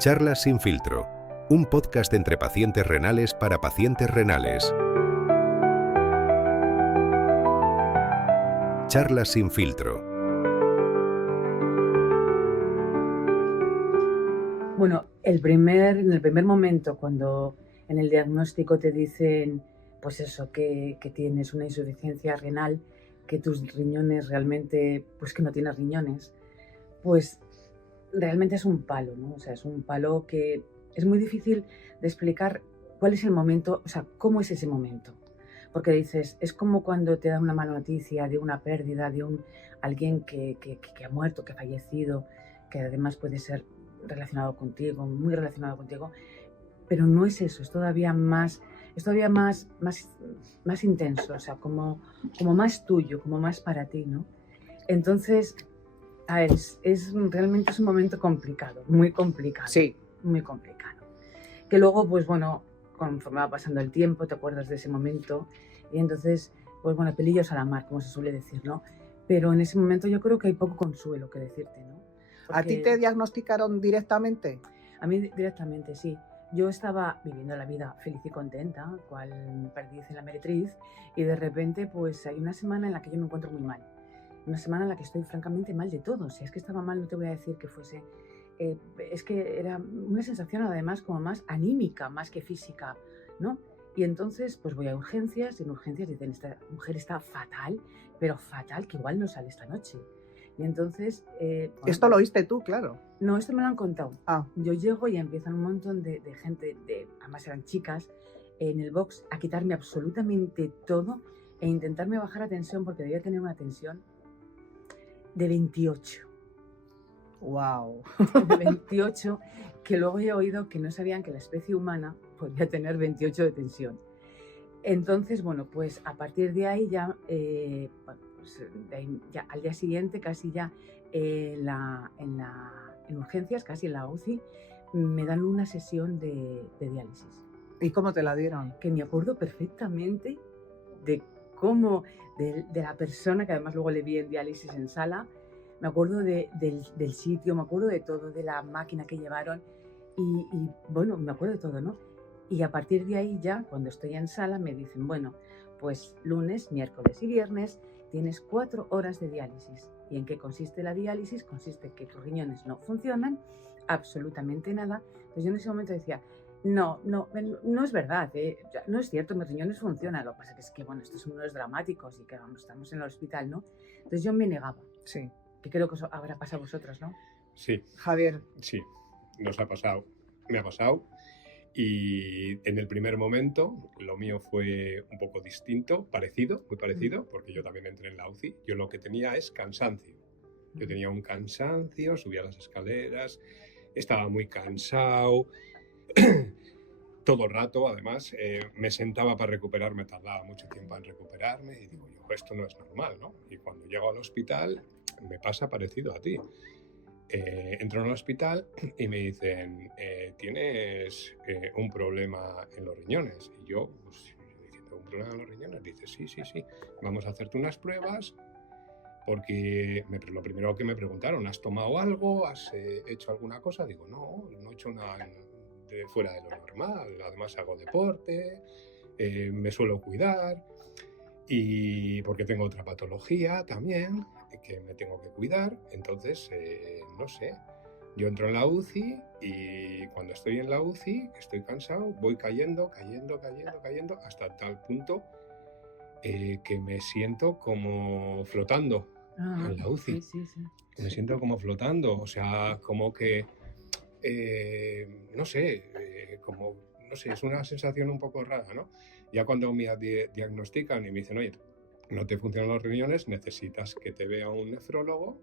Charlas sin filtro, un podcast entre pacientes renales para pacientes renales. Charlas sin filtro. Bueno, en el primer momento, cuando en el diagnóstico te dicen, pues eso, que tienes una insuficiencia renal, que tus riñones realmente, pues que no tienes riñones, pues realmente es un palo, ¿no? O sea, es un palo que es muy difícil de explicar cuál es el momento, o sea, cómo es ese momento. Porque dices, es como cuando te dan una mala noticia de una pérdida, de alguien que ha muerto, que ha fallecido, que además puede ser relacionado contigo, muy relacionado contigo, pero no es eso, es todavía más intenso, o sea, como más tuyo, como más para ti, ¿no? Entonces, a ver, realmente es un momento complicado, muy complicado. Sí. Muy complicado. Que luego, pues bueno, conforme va pasando el tiempo, te acuerdas de ese momento y entonces, pues bueno, pelillos a la mar, como se suele decir, ¿no? Pero en ese momento yo creo que hay poco consuelo que decirte, ¿no? Porque ¿A ti te diagnosticaron directamente? A mí directamente, sí. Yo estaba viviendo la vida feliz y contenta, cual perdiz en la meretriz, y de repente pues hay una semana en la que yo me encuentro muy mal. Una semana en la que estoy francamente mal de todo. Si es que estaba mal, no te voy a decir que fuese... es que era una sensación además como más anímica, más que física, ¿no? Y entonces pues voy a urgencias y en urgencias dicen, esta mujer está fatal, pero fatal, que igual no sale esta noche. Y entonces... bueno, esto lo oíste tú, claro. No, esto me lo han contado. Ah. Yo llego y empiezan un montón de gente, además eran chicas, en el box a quitarme absolutamente todo e intentarme bajar la tensión porque debía tener una tensión de 28. ¡Wow! De 28, que luego he oído que no sabían que la especie humana podía tener 28 de tensión. Entonces, bueno, pues a partir de ahí ya, ya al día siguiente, casi ya en urgencias, casi en la UCI, me dan una sesión de diálisis. ¿Y cómo te la dieron? Que me acuerdo perfectamente de cómo, de la persona, que además luego le vi en diálisis en sala, me acuerdo del sitio, me acuerdo de todo, de la máquina que llevaron y bueno, me acuerdo de todo, ¿no? Y a partir de ahí ya, cuando estoy en sala, me dicen, bueno, pues lunes, miércoles y viernes tienes 4 horas de diálisis. ¿Y en qué consiste la diálisis? Consiste que tus riñones no funcionan, absolutamente nada. Entonces yo en ese momento decía, no es verdad, no es cierto, mis riñones funcionan. Lo que pasa es que, bueno, estos son unos dramáticos y que vamos, estamos en el hospital, ¿no? Entonces yo me negaba. Sí. Que creo que eso habrá pasado a vosotros, ¿no? Sí. Javier. Sí, nos ha pasado, me ha pasado. Y en el primer momento lo mío fue un poco distinto, muy parecido, porque yo también entré en la UCI. Yo lo que tenía es cansancio. Yo tenía un cansancio, subía las escaleras, estaba muy cansado. Todo el rato, además, me sentaba para recuperarme, tardaba mucho tiempo en recuperarme y digo, yo, esto no es normal, ¿no? Y cuando llego al hospital me pasa parecido a ti. Entro en el hospital y me dicen, tienes un problema en los riñones. Y yo, pues, diciendo, ¿un problema en los riñones? Dice, sí, vamos a hacerte unas pruebas porque lo primero que me preguntaron, ¿has tomado algo? ¿Has hecho alguna cosa? Digo, no he hecho nada de fuera de lo normal. Además hago deporte, me suelo cuidar y porque tengo otra patología también que me tengo que cuidar, entonces, no sé, yo entro en la UCI y cuando estoy en la UCI, estoy cansado, voy cayendo, hasta tal punto que me siento como flotando en la UCI. Sí. Me siento como flotando, o sea, como que, no sé, es una sensación un poco rara, ¿no? Ya cuando me diagnostican y me dicen, oye, no te funcionan los riñones, necesitas que te vea un nefrólogo.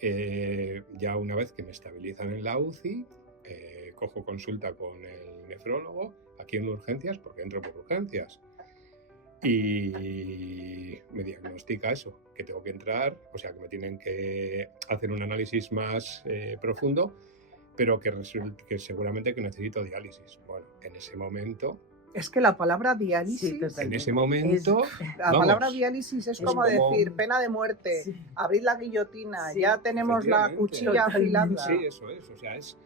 Ya una vez que me estabilizan en la UCI, cojo consulta con el nefrólogo aquí en urgencias, porque entro por urgencias. Y me diagnostica eso, que tengo que entrar, o sea, que me tienen que hacer un análisis más profundo, pero que seguramente que necesito diálisis. Bueno, en ese momento... Es que la palabra diálisis, sí, en ese momento, palabra diálisis es como decir pena de muerte, abrir la guillotina, ya tenemos la cuchilla afilada. Sí, eso es, o sea, es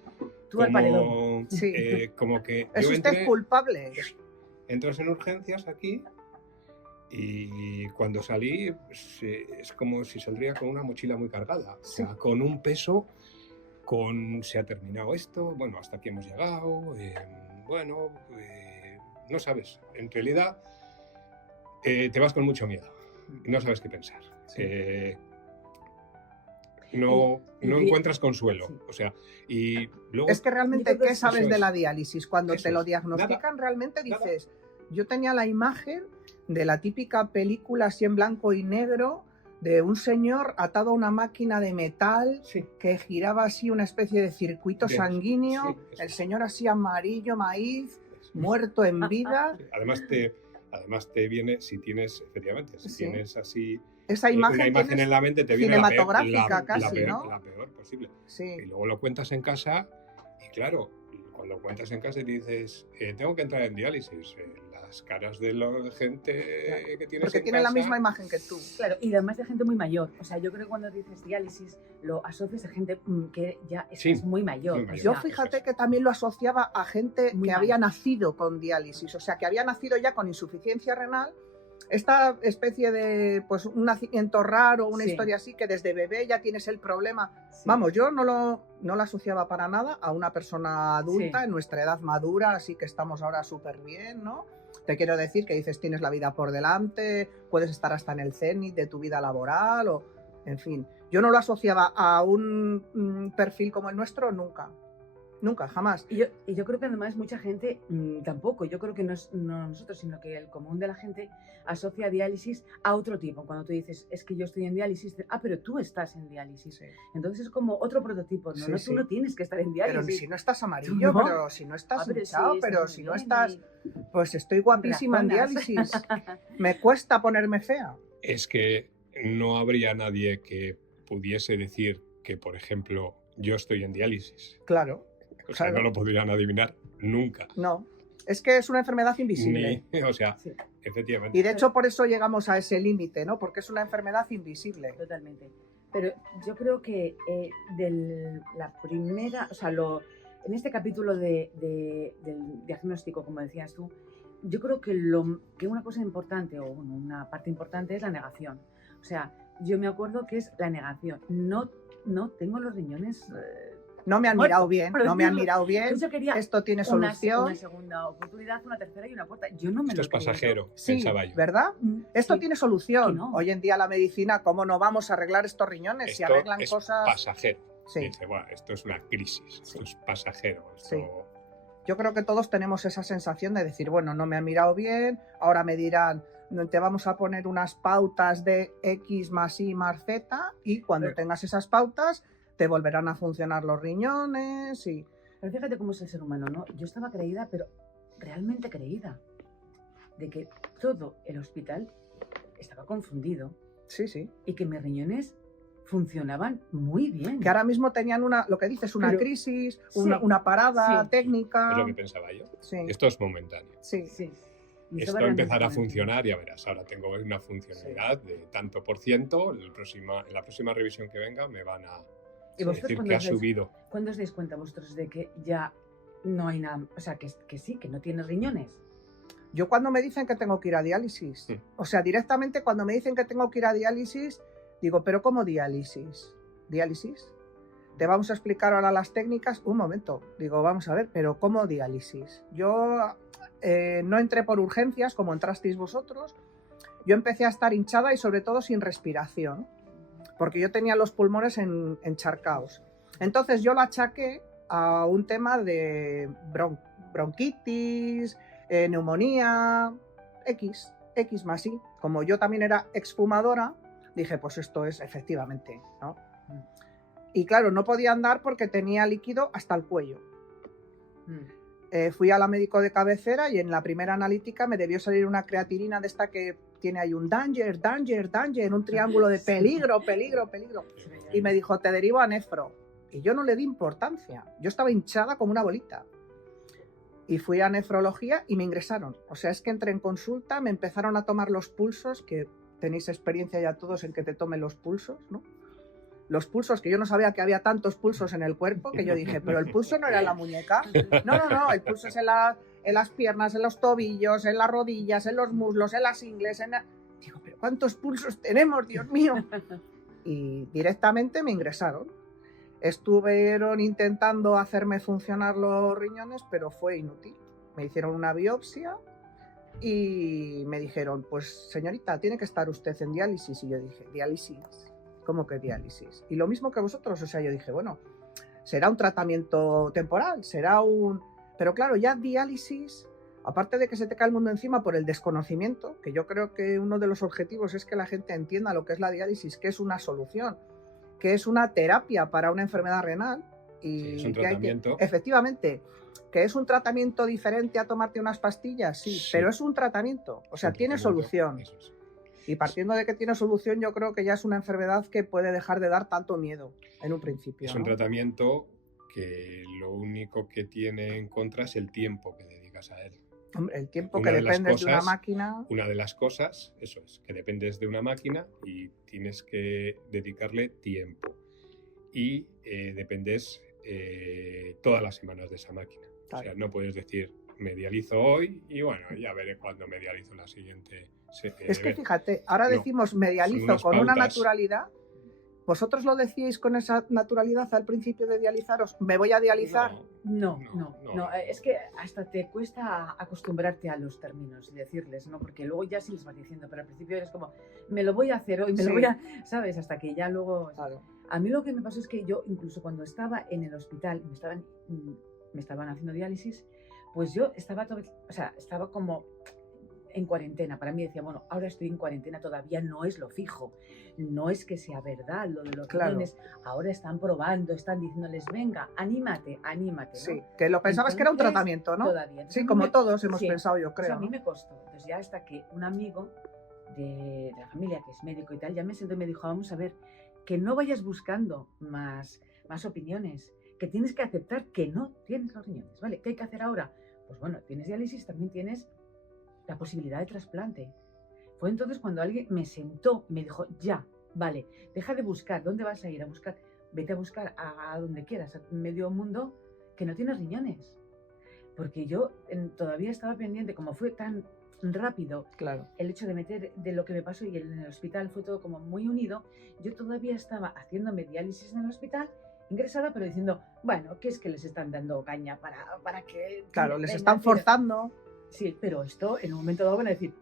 Tú al paredón. Sí. Como que ¿Es yo usted culpable? entras en urgencias aquí y cuando salí es como si saldría con una mochila muy cargada, o sea, con un peso, se ha terminado esto, bueno, hasta aquí hemos llegado, no sabes, en realidad te vas con mucho miedo y no sabes qué pensar. No encuentras consuelo, sí. O sea, y luego... Es que realmente, ¿qué sabes de es. la diálisis? Cuando Eso te lo es. diagnostican, Nada, realmente nada. dices, yo tenía la imagen de la típica película así en blanco y negro, de un señor atado a una máquina de metal Sí. que giraba así una especie de circuito sanguíneo, sí, eso el es. señor así amarillo, maíz, muerto en vida. Sí. Además te viene, si tienes, efectivamente, si Sí. tienes así Esa una imagen imagen tienes en la mente, te viene cinematográfica casi, ¿no? la peor posible. Sí. Y luego lo cuentas en casa y claro, cuando cuentas en casa y dices, tengo que entrar en diálisis, las caras de la gente que tienes Porque en tienen la casa, misma imagen que tú. Claro, y además de gente muy mayor. O sea, yo creo que cuando dices diálisis lo asocias a gente que ya es muy mayor. muy mayor. Yo O sea, fíjate que también lo asociaba a gente Muy que mal. había nacido con diálisis, o sea, que había nacido ya con insuficiencia renal, esta especie de, pues, un nacimiento raro, una Sí. historia así, que desde bebé ya tienes el problema. sí. Vamos, yo no lo asociaba para nada a una persona adulta Sí. en nuestra edad madura, así que estamos ahora súper bien, ¿no? Te quiero decir que dices, tienes la vida por delante, puedes estar hasta en el cenit de tu vida laboral, o en fin. Yo no lo asociaba a un perfil como el nuestro nunca. Nunca, jamás. Y yo creo que además mucha gente tampoco. Yo creo que no nosotros, sino que el común de la gente asocia diálisis a otro tipo. Cuando tú dices, es que yo estoy en diálisis, pero tú estás en diálisis. Sí. Entonces es como otro prototipo. No, Sí, no, sí. tú no tienes que estar en Pero diálisis. si no estás amarillo, ¿Tú no? pero si no estás Pero hinchado, sí, pero estás si muy no bien estás... Pues estoy guapísima en razonas. diálisis. Me cuesta ponerme fea. es que no habría nadie que pudiese decir que, por ejemplo, yo estoy en diálisis. Claro. O sea, Claro. no lo podrían adivinar nunca. No. Es que es una enfermedad invisible. O sea, Sí, efectivamente. Y de hecho por eso llegamos a ese límite, ¿no? Porque es una enfermedad invisible. totalmente. Pero yo creo que la primera, o sea, en este capítulo del diagnóstico, como decías tú, yo creo que una cosa importante, o bueno, una parte importante es la negación. O sea, yo me acuerdo que es la negación. No tengo los riñones... No me han muertos, mirado bien, por no me han decirlo. mirado bien. Yo quería Esto tiene una solución. segunda oportunidad, una tercera y una cuarta. Yo no me Esto lo es creí. pasajero, Sí, pensaba yo. ¿verdad? Esto Sí. tiene solución. Que no. Hoy en día la medicina, ¿cómo no vamos a arreglar estos riñones? Si Esto arreglan es cosas... pasajero. Sí. Dice, bueno, esto es una crisis, esto es pasajero. Esto... Sí. Yo creo que todos tenemos esa sensación de decir, bueno, no me han mirado bien, ahora me dirán, te vamos a poner unas pautas de X más Y más Z y cuando Pero- tengas esas pautas te volverán a funcionar los riñones y... Pero fíjate cómo es el ser humano, ¿no? Yo estaba creída, pero realmente creída, de que todo el hospital estaba confundido Sí, sí. y que mis riñones funcionaban muy bien. Que ahora mismo tenían lo que dices, una Pero- crisis, sí, una parada sí. técnica. Es lo que pensaba yo. Sí, Esto es momentáneo. sí. Sí. Y Esto estaba realmente empezará a convencida. funcionar, ya verás. Ahora tengo una funcionalidad de tanto por ciento. En la próxima revisión que venga me van a ¿Y vosotros decir cuándo que ha os dais- subido. ¿Cuándo os dais cuenta vosotros de que ya no hay nada? O sea, que sí, que no tienes riñones. Yo cuando me dicen que tengo que ir a diálisis, Sí. o sea, directamente cuando me dicen que tengo que ir a diálisis, digo, ¿pero cómo diálisis? ¿Diálisis? Te vamos a explicar ahora las técnicas. Un momento, digo, vamos a ver, pero ¿cómo diálisis? Yo no entré por urgencias como entrasteis vosotros. Yo empecé a estar hinchada y sobre todo sin respiración, porque yo tenía los pulmones encharcados. Entonces yo lo achaqué a un tema de bronquitis, neumonía, X más Y. Como yo también era exfumadora, dije, pues esto es efectivamente, ¿no? Y claro, no podía andar porque tenía líquido hasta el cuello. Fui a la médico de cabecera y en la primera analítica me debió salir una creatinina de esta que tiene ahí un danger, en un triángulo de peligro. Y me dijo, te derivo a nefro. Y yo no le di importancia. Yo estaba hinchada como una bolita. Y fui a nefrología y me ingresaron. O sea, es que entré en consulta, me empezaron a tomar los pulsos, que tenéis experiencia ya todos en que te tomen los pulsos, ¿no? los pulsos, que yo no sabía que había tantos pulsos en el cuerpo, que yo dije, pero el pulso no era en la muñeca. No, el pulso es en las piernas, en los tobillos, en las rodillas, en los muslos, en las ingles. Digo, pero ¿cuántos pulsos tenemos, Dios mío? Y directamente me ingresaron. Estuvieron intentando hacerme funcionar los riñones, pero fue inútil. Me hicieron una biopsia y me dijeron, pues señorita, tiene que estar usted en diálisis. Y yo dije, ¿diálisis? ¿Cómo que diálisis? Y lo mismo que vosotros, o sea, yo dije, bueno, será un tratamiento temporal, Pero claro, ya diálisis, aparte de que se te cae el mundo encima por el desconocimiento, que yo creo que uno de los objetivos es que la gente entienda lo que es la diálisis, que es una solución, que es una terapia para una enfermedad renal. Y Sí, es un que tratamiento. efectivamente, que es un tratamiento diferente a tomarte unas pastillas, sí, Sí. pero es un tratamiento, o sea, Un tiene tratamiento, solución. eso es. Y partiendo de que tiene solución, yo creo que ya es una enfermedad que puede dejar de dar tanto miedo en un principio. Es un ¿no? tratamiento que lo único que tiene en contra es el tiempo que dedicas a él. Hombre, el tiempo Una que de las dependes de una cosas- máquina. Una de las cosas, eso es, que dependes de una máquina y tienes que dedicarle tiempo. Y dependes todas las semanas de esa máquina. Claro. O sea, no puedes decir, me dializo hoy y bueno, ya veré cuándo me dializo la siguiente. Es que fíjate, ahora No, decimos me dializo unas con una pautas. naturalidad. ¿Vosotros lo decíais con esa naturalidad al principio de dializaros? ¿Me voy a dializar? No, no. es que hasta te cuesta acostumbrarte a los términos y decirles, ¿no? Porque luego ya sí les vas diciendo, pero al principio eres como, me lo voy a hacer hoy, me Sí. lo voy a, ¿sabes? Hasta que ya luego... Claro. A mí lo que me pasó es que yo, incluso cuando estaba en el hospital, me estaban haciendo diálisis, pues yo estaba estaba como en cuarentena. Para mí decía, bueno, ahora estoy en cuarentena, todavía no es lo fijo. No es que sea verdad lo de los Claro. riñones. Ahora están probando, están diciéndoles, venga, anímate, ¿no? Sí, que lo pensabas que era un Entonces, tratamiento, ¿no? Todavía. Entonces, Sí, a mí como me- todos hemos sí. pensado, yo O sea, creo. a mí ¿no? me costó. Entonces ya hasta que un amigo de la familia, que es médico y tal, ya me sentó y me dijo, vamos a ver, que no vayas buscando más opiniones, que tienes que aceptar que no tienes los riñones, ¿vale? ¿Qué hay que hacer ahora? Pues bueno, tienes diálisis, también tienes la posibilidad de trasplante. Fue entonces cuando alguien me sentó y me dijo, ya, vale, deja de buscar, ¿dónde vas a ir a buscar? Vete a buscar a donde quieras, a medio mundo que no tienes riñones. Porque yo todavía estaba pendiente, como fue tan rápido Claro. el hecho de meter de lo que me pasó y en el hospital fue todo como muy unido, yo todavía estaba haciéndome diálisis en el hospital, ingresada, pero diciendo, bueno, que es que les están dando caña para que... Claro, les venga, están tira. forzando. Sí, pero esto en un momento dado van a decir,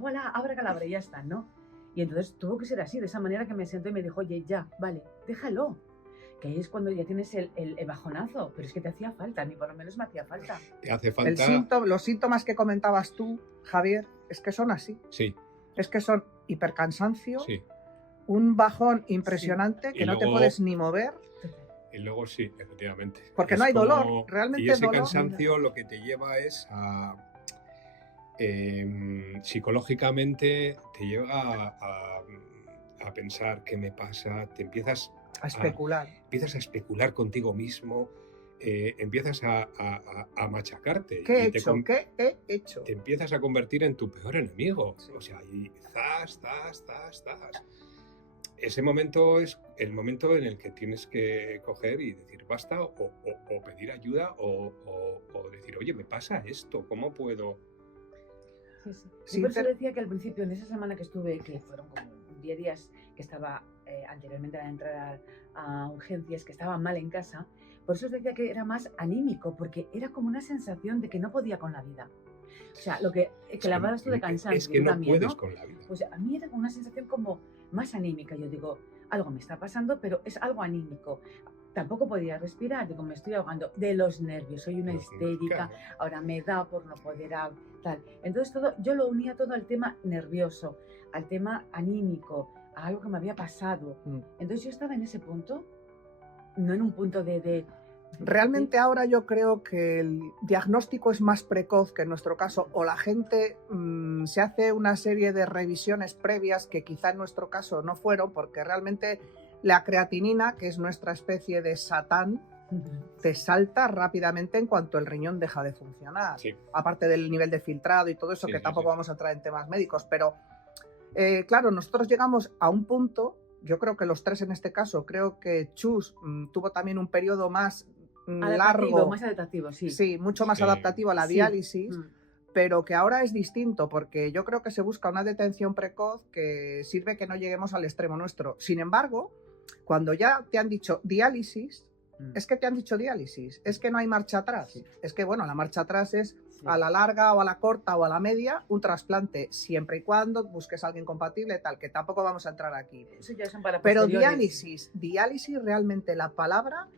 voilà, abra calabra y ya está, ¿no? Y entonces tuvo que ser así, de esa manera que me sentó y me dijo, oye, ya, vale, déjalo. Que ahí es cuando ya tienes el bajonazo, pero es que te hacía falta, a mí por lo menos me hacía falta. Te hace falta. Los síntomas que comentabas tú, Javier, es que son así. Sí, Es que son hipercansancio, sí. un bajón impresionante Y que no te luego- puedes ni mover. Y luego sí, efectivamente. Porque Es no hay dolor, como- realmente Y ese dolor, cansancio lo que te lleva es a... psicológicamente te lleva a pensar qué me pasa, te empiezas A especular. a especular contigo mismo, empiezas a machacarte. ¿Qué he y te hecho? ¿Qué he hecho? te empiezas a convertir en tu peor enemigo. Sí. O sea, y zas. Ese momento es el momento en el que tienes que coger y decir basta o pedir ayuda o decir, oye, me pasa esto, ¿cómo puedo? Sí, sí. Sí, Y por eso pero- decía que al principio, en esa semana que estuve, que fueron como 10 días que estaba anteriormente a entrar a urgencias, que estaba mal en casa, por eso os decía que era más anímico, porque era como una sensación de que no podía con la vida. O sea, lo que la hablabas tú de cansancio. Es que tú no también, puedes ¿no? con la vida. Pues a mí era como una sensación como más anímica. Yo digo, algo me está pasando, pero es algo anímico. Tampoco podía respirar, digo, me estoy ahogando de los nervios, soy una histérica, Claro. ahora me da por no poder tal. Entonces yo lo unía todo al tema nervioso, al tema anímico, a algo que me había pasado. Mm. Entonces yo estaba en ese punto, no en un punto de Realmente ahora yo creo que el diagnóstico es más precoz que en nuestro caso, o la gente se hace una serie de revisiones previas que quizá en nuestro caso no fueron, porque realmente la creatinina, que es nuestra especie de satán, te salta rápidamente en cuanto el riñón deja de funcionar. Sí. Aparte del nivel de filtrado y todo eso, Sí, que sí, tampoco sí. vamos a entrar en temas médicos, pero claro, nosotros llegamos a un punto yo creo que los tres en este caso, creo que Chus tuvo también un periodo más largo. Más adaptativo, sí. Sí, mucho más Sí. adaptativo a la Sí. diálisis, pero que ahora es distinto porque yo creo que se busca una detención precoz que sirve que no lleguemos al extremo nuestro. Sin embargo, cuando ya te han dicho diálisis, es que te han dicho diálisis, es que no hay marcha atrás. Sí. Es que, bueno, la marcha atrás es Sí. a la larga o a la corta o a la media un trasplante, siempre y cuando busques a alguien compatible, tal, que tampoco vamos a entrar aquí. Eso ya son para Pero posteriores. diálisis realmente la palabra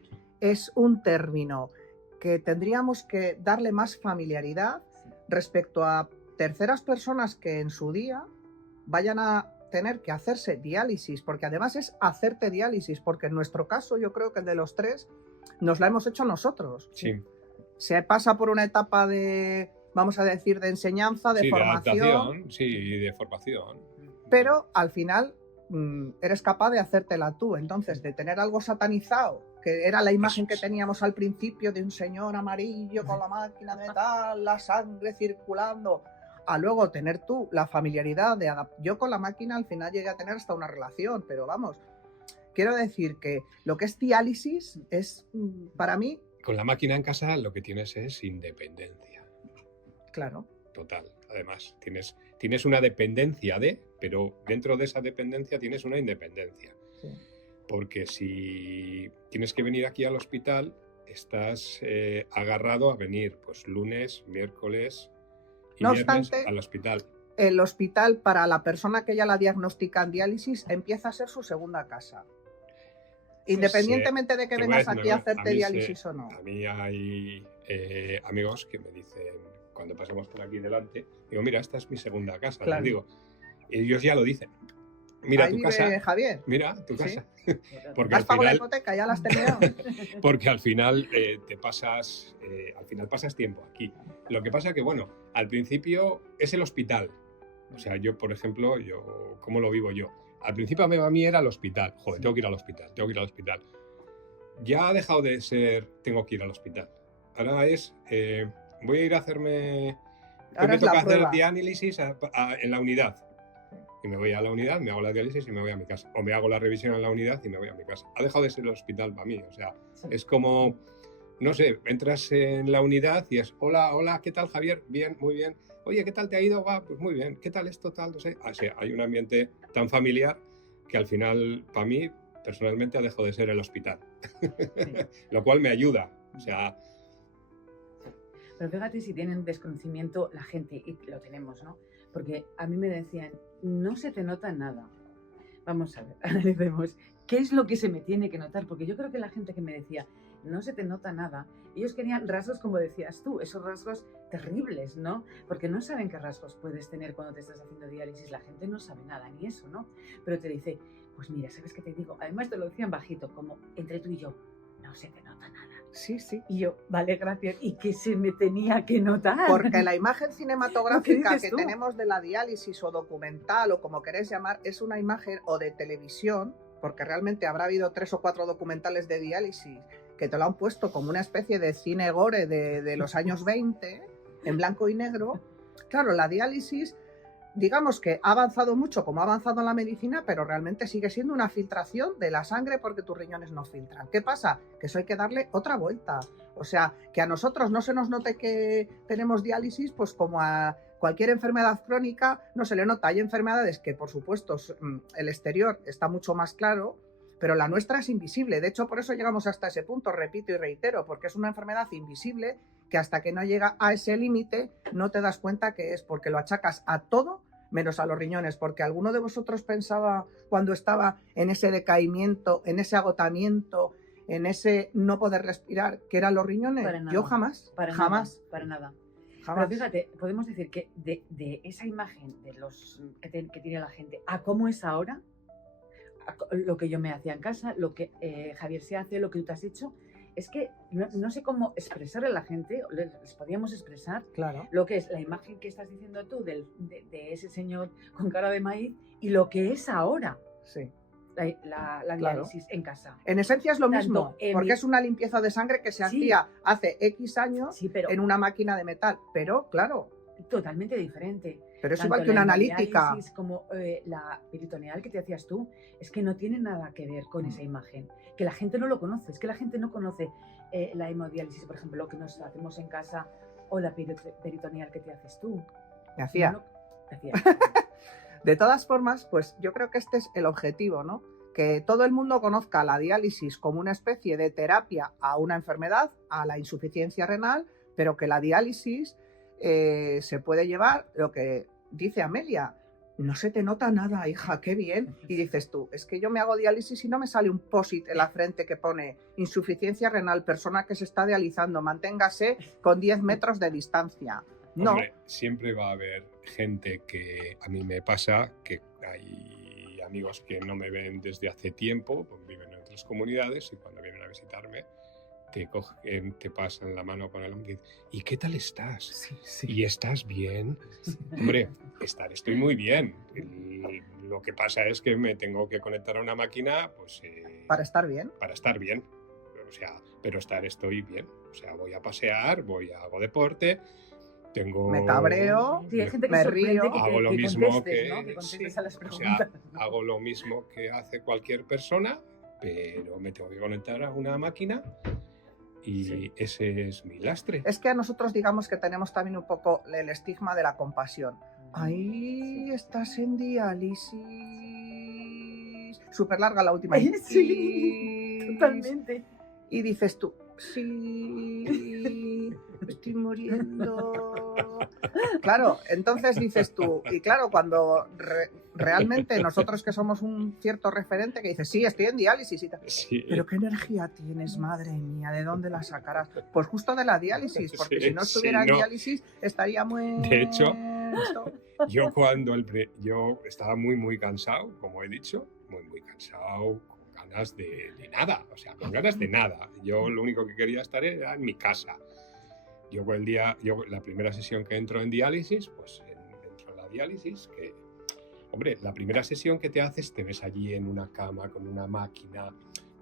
es un término que tendríamos que darle más familiaridad Sí. respecto a terceras personas que en su día vayan a tener que hacerse diálisis, porque además es hacerte diálisis, porque en nuestro caso yo creo que el de los tres nos la hemos hecho nosotros. Sí. Se pasa por una etapa de, vamos a decir, de enseñanza, de Sí, de formación, adaptación, sí, y de formación. pero al final eres capaz de hacértela tú. Entonces, de tener algo satanizado, que era la imagen que teníamos al principio de un señor amarillo con la máquina de metal, la sangre circulando, a luego tener tú la familiaridad de yo con la máquina al final llegué a tener hasta una relación, pero vamos, quiero decir que lo que es diálisis es, para mí, Con la máquina en casa lo que tienes es independencia claro, total. Además, tienes una dependencia pero dentro de esa dependencia tienes una independencia. sí. Porque si tienes que venir aquí al hospital, estás agarrado a venir pues lunes, miércoles y No viernes obstante, al hospital. el hospital para la persona que ya la diagnostican diálisis empieza a ser su segunda casa. Independientemente de que te voy a vengas decir aquí una a cosa, hacerte mí diálisis o no. A mí hay amigos que me dicen, cuando pasamos por aquí delante, digo, mira, esta es mi segunda casa. Claro. Les digo, ellos ya lo dicen. Mira Ahí tu vive casa, Javier. mira tu Sí. casa. Porque ¿Has al pagado la final, hipoteca? ¿Ya la has terminado? porque al final pasas tiempo aquí. Lo que pasa que, bueno, al principio es el hospital. O sea, yo, por ejemplo, ¿cómo lo vivo yo? Al principio a mí era el hospital. Joder, tengo que ir al hospital. Ya ha dejado de ser tengo que ir al hospital. Ahora es, voy a ir a hacerme... Ahora me es la toca hacer prueba. diálisis en la unidad. Y me voy a la unidad, me hago la diálisis y me voy a mi casa. O me hago la revisión en la unidad y me voy a mi casa. Ha dejado de ser el hospital para mí. O sea, Sí. es como, no sé, entras en la unidad y es, hola, ¿qué tal, Javier? Bien, muy bien. Oye, ¿qué tal te ha ido? Va, pues muy bien. ¿Qué tal esto, tal? No sé. O sea, hay un ambiente tan familiar que al final, para mí, personalmente, ha dejado de ser el hospital. Sí. Lo cual me ayuda. O sea, Pero fíjate si tienen desconocimiento la gente, y lo tenemos, ¿no? Porque a mí me decían, no se te nota nada. Vamos a ver, analicemos. ¿Qué es lo que se me tiene que notar? Porque yo creo que la gente que me decía, no se te nota nada, ellos querían rasgos, como decías tú, esos rasgos terribles, ¿no? Porque no saben qué rasgos puedes tener cuando te estás haciendo diálisis. La gente no sabe nada, ni eso, ¿no? Pero te dice, pues mira, ¿sabes qué te digo? Además te lo decían bajito, como entre tú y yo, no se te nota nada. Sí, sí. Y yo, vale, gracias. ¿Y qué se me tenía que notar? Porque la imagen cinematográfica dices que tú? tenemos de la diálisis o documental o como queréis llamar, es una imagen o de televisión, porque realmente habrá habido 3 o 4 documentales de diálisis que te lo han puesto como una especie de cine gore de los años 20, en blanco y negro. Claro, la diálisis, digamos que ha avanzado mucho como ha avanzado la medicina, pero realmente sigue siendo una filtración de la sangre porque tus riñones no filtran. ¿Qué pasa? Que eso hay que darle otra vuelta. O sea, que a nosotros no se nos note que tenemos diálisis, pues como a cualquier enfermedad crónica no se le nota. Hay enfermedades que, por supuesto, el exterior está mucho más claro, pero la nuestra es invisible. De hecho, por eso llegamos hasta ese punto, repito y reitero, porque es una enfermedad invisible que hasta que no llega a ese límite no te das cuenta que es, porque lo achacas a todo menos a los riñones, porque alguno de vosotros pensaba cuando estaba en ese decaimiento, en ese agotamiento, en ese no poder respirar, que eran los riñones. Para nada. Yo jamás, Para nada. jamás. Pero fíjate, podemos decir que de esa imagen de los que tiene la gente a cómo es ahora, lo que yo me hacía en casa, lo que Javier se hace, lo que tú te has hecho, es que no sé cómo expresarle a la gente, les podíamos expresar Claro. lo que es la imagen que estás diciendo tú de ese señor con cara de maíz y lo que es ahora Sí. la Claro. diálisis en casa. En esencia es lo Tanto mismo, en porque mi- es una limpieza de sangre que se Sí. hacía hace X años Sí, pero en una máquina de metal. Pero, claro, totalmente diferente. Pero es Tanto igual que una la analítica. hemodiálisis como la peritoneal que te hacías tú, es que no tiene nada que ver con esa imagen. Que la gente no lo conoce, es que la gente no conoce la hemodiálisis, por ejemplo, lo que nos hacemos en casa, o la peritoneal que te haces tú. Me hacía. No, te hacías. De todas formas, pues yo creo que este es el objetivo, ¿no? Que todo el mundo conozca la diálisis como una especie de terapia a una enfermedad, a la insuficiencia renal, pero que la diálisis se puede llevar, lo que dice Amelia, no se te nota nada, hija, qué bien. Y dices tú, es que yo me hago diálisis y no me sale un POSIT en la frente que pone insuficiencia renal, persona que se está dializando, manténgase con 10 metros de distancia. No. Hombre, siempre va a haber gente que a mí me pasa, que hay amigos que no me ven desde hace tiempo, pues viven en otras comunidades y cuando vienen a visitarme te cogen, te pasan la mano con el hombro y dicen, ¿y qué tal estás? Sí, sí. ¿Y estás bien? Hombre, estoy muy bien. Lo que pasa es que me tengo que conectar a una máquina, pues... Para estar bien. Para estar bien. O sea, pero estoy bien. O sea, voy a pasear, hago deporte, me cabreo, sí, hay gente que me río, hago lo mismo que, ¿no? Que contestes a las o preguntas. sea, hago lo mismo que hace cualquier persona, pero me tengo que conectar a una máquina y ese es mi lastre. Es que a nosotros digamos que tenemos también un poco el estigma de la compasión. Ahí estás en diálisis. Súper larga la última. Sí, totalmente. Y dices tú, sí, estoy muriendo. Claro, entonces dices tú, y claro, cuando realmente nosotros que somos un cierto referente que dices, sí, estoy en diálisis y tal. Sí. Pero qué energía tienes, madre mía, ¿de dónde la sacarás? Pues justo de la diálisis, porque si no estuviera en diálisis estaría muy... De hecho, yo yo estaba muy cansado, como he dicho, muy cansado, con ganas de nada, o sea, con ganas de nada. Yo lo único que quería estar era en mi casa. Yo la primera sesión que entro en diálisis, pues dentro de la diálisis, que, hombre, la primera sesión que te haces, te ves allí en una cama, con una máquina,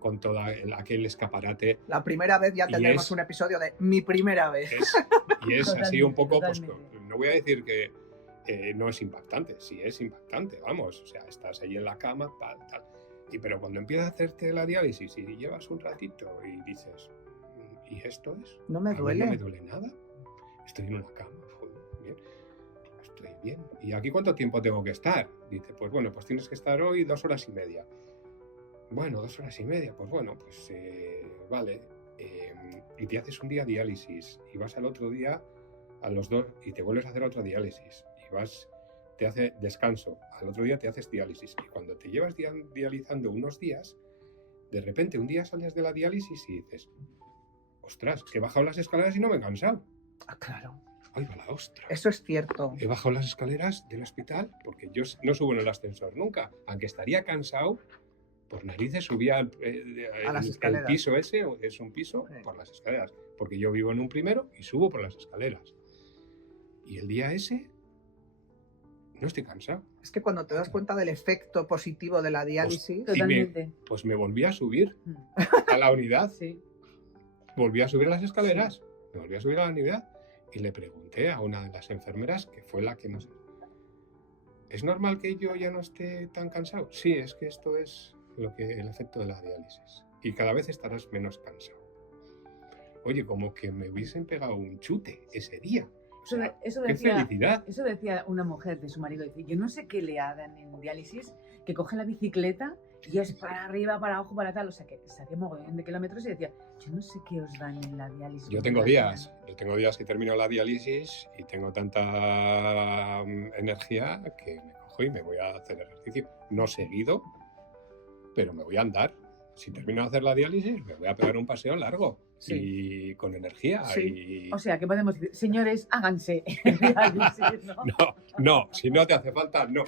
con todo aquel escaparate. La primera vez ya tendremos un episodio de mi primera vez. Y es así un poco, pues no voy a decir que no es impactante, sí es impactante, vamos, o sea, estás ahí en la cama, tal. Pero cuando empiezas a hacerte la diálisis y llevas un ratito y dices, ¿y esto es? No me duele. No me duele nada. Estoy en una cama, joder, bien. Estoy bien. ¿Y aquí cuánto tiempo tengo que estar? Dice, pues bueno, pues tienes que estar hoy 2 horas y media. Bueno, 2 horas y media, pues bueno, pues vale. Y te haces un día diálisis y vas al otro día a los 2 y te vuelves a hacer otra diálisis y te hace descanso, al otro día te haces diálisis y cuando te llevas dializando unos días, de repente un día sales de la diálisis y dices, ostras, que he bajado las escaleras y no me he cansado. Ah, claro. Ay, va la ostra. Eso es cierto. He bajado las escaleras del hospital porque yo no subo en el ascensor nunca, aunque estaría cansado, por narices subía a las escaleras. El piso ese, es un piso, sí, por las escaleras, porque yo vivo en un primero y subo por las escaleras. Y el día ese no estoy cansado. Es que cuando te das cuenta del efecto positivo de la diálisis... Pues me volví a subir a la unidad. Sí. Volví a subir las escaleras. Me volví a subir a la unidad y le pregunté a una de las enfermeras, que fue la que nos... ¿Es normal que yo ya no esté tan cansado? Sí, es que esto es el efecto de la diálisis. Y cada vez estarás menos cansado. Oye, como que me hubiesen pegado un chute ese día. Eso ¡Qué felicidad! Eso decía una mujer de su marido. Dice, yo no sé qué le hagan en diálisis, que cogen la bicicleta y es para arriba, para abajo, para tal. O sea, que se hacía mogollón de kilómetros y decía, yo no sé qué os dan en la diálisis. Yo tengo días que termino la diálisis y tengo tanta energía que me cojo y me voy a hacer ejercicio. No seguido, pero me voy a andar. Si termino de hacer la diálisis, me voy a pegar un paseo largo. Sí. Y con energía. Sí. O sea, que podemos decir, señores, háganse diálisis, ¿no? No, si no te hace falta, no.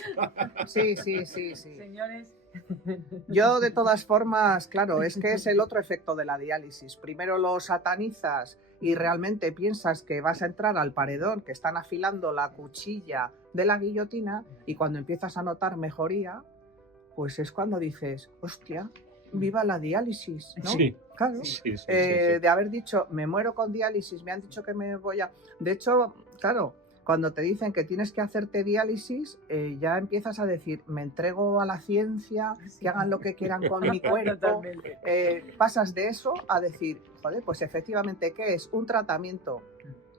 Sí. Señores. Yo, de todas formas, claro, es que es el otro efecto de la diálisis. Primero lo satanizas y realmente piensas que vas a entrar al paredón, que están afilando la cuchilla de la guillotina, y cuando empiezas a notar mejoría, pues es cuando dices, hostia, viva la diálisis, ¿no? Sí. Claro. Sí. De haber dicho, me muero con diálisis, me han dicho que me voy a... De hecho, claro, cuando te dicen que tienes que hacerte diálisis, ya empiezas a decir, me entrego a la ciencia, que hagan lo que quieran con mi cuerpo. Pasas de eso a decir, joder, pues efectivamente, ¿qué es? Un tratamiento.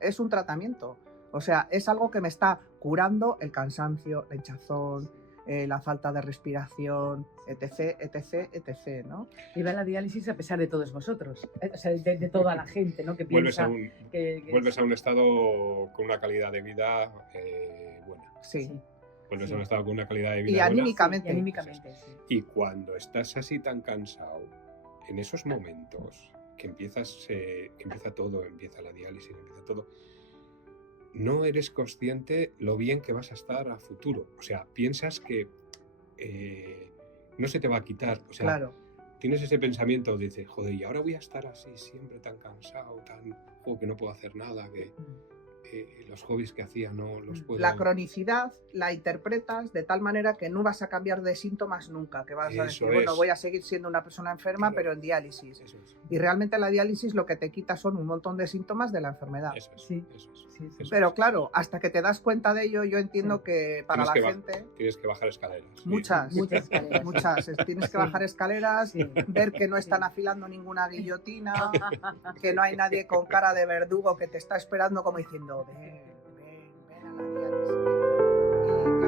Es un tratamiento. O sea, es algo que me está curando el cansancio, la hinchazón, la falta de respiración, etc, etc, etc, ¿no? Y va la diálisis a pesar de todos vosotros, o sea, de toda la gente, ¿no? Que piensa vuelves a un estado con una calidad de vida buena. Sí. Vuelves a un estado con una calidad de vida y buena. anímicamente. Sí, y anímicamente, sí. Y cuando estás así tan cansado, en esos momentos que empieza todo, empieza la diálisis, empieza todo, no eres consciente lo bien que vas a estar a futuro. O sea, piensas que no se te va a quitar. O sea, Claro. tienes ese pensamiento, dices, joder, y ahora voy a estar así siempre tan cansado, que no puedo hacer nada, que los hobbies que hacía no los puedo... La cronicidad la interpretas de tal manera que no vas a cambiar de síntomas nunca, que vas a decir, bueno, voy a seguir siendo una persona enferma, pero en diálisis. Eso es. Y realmente la diálisis lo que te quita son un montón de síntomas de la enfermedad. Eso es. Sí. Eso es. Sí, sí. Pero claro, hasta que te das cuenta de ello, yo entiendo que para la Tienes gente... Tienes que bajar escaleras. Muchas, Muchas escaleras. muchas. Tienes que Sí. bajar escaleras, Sí. ver que no están afilando ninguna guillotina, que no hay nadie con cara de verdugo que te está esperando como diciendo, ven a la diálisis. Y claro, cuando ya descubres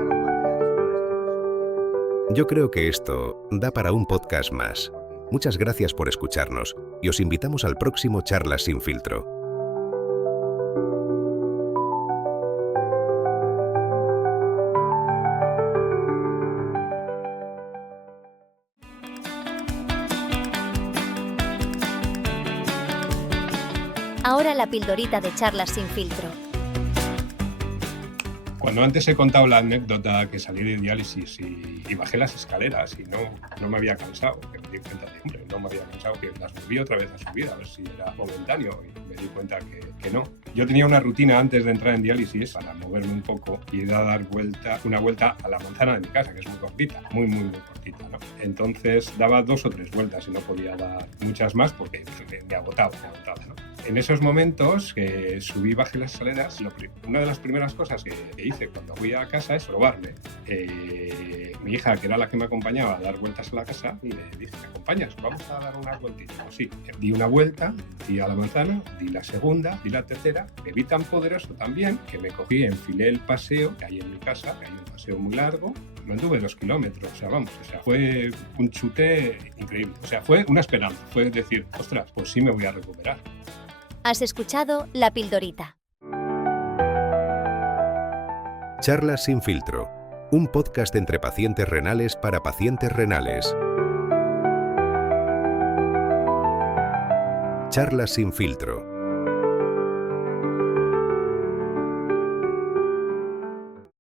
todo Yo creo que esto da para un podcast más. Muchas gracias por escucharnos y os invitamos al próximo Charlas sin filtro. Ahora la pildorita de Charlas sin filtro. Cuando antes he contado la anécdota que salí de diálisis y bajé las escaleras y no me había cansado, que me di cuenta de, hombre, no me había cansado, que las volví otra vez a subir a ver si era momentáneo y me di cuenta que no. Yo tenía una rutina antes de entrar en diálisis para moverme un poco y ir a dar una vuelta a la manzana de mi casa, que es muy cortita, muy cortita, ¿no? Entonces daba 2 o 3 vueltas y no podía dar muchas más porque me agotaba, ¿no? En esos momentos que subí y bajé las escaleras, una de las primeras cosas que hice cuando fui a casa es probarme. Mi hija, que era la que me acompañaba a dar vueltas a la casa, y me dice, ¿me acompañas? Vamos a dar unas vueltitas. Pues sí, di una vuelta, di a la manzana, di la segunda, di la tercera. Me vi tan poderoso también que me cogí, enfilé el paseo que hay en mi casa, que hay un paseo muy largo. Me anduve 2 kilómetros, fue un chute increíble. O sea, fue una esperanza, fue decir, ostras, pues sí me voy a recuperar. Has escuchado La Pildorita. Charlas sin filtro. Un podcast entre pacientes renales para pacientes renales. Charlas sin filtro.